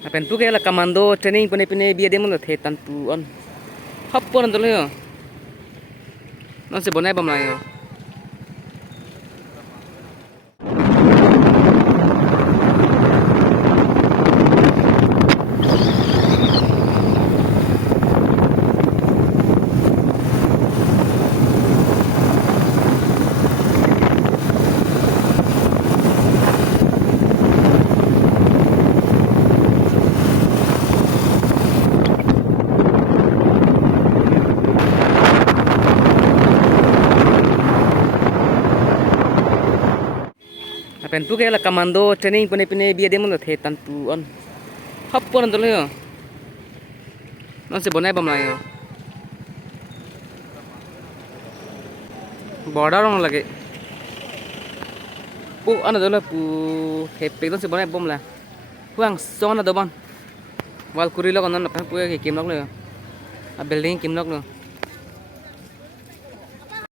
Apen tu kayak komando training pune biar dia mana thetan tu on. Hop pun tu le yo. Non se bonai bam lai yo. Apen tu kayak komando training pune biar dia mana thetan tu on. Hop pun tu le yo. Non se bonai bam lai yo. Border orang lagi. Pu anu tu le pu hepe tu se bonai bom lah. Puang song na doban. Wal kuri lo kan na pu ke kim lok le. A building kim lok lo.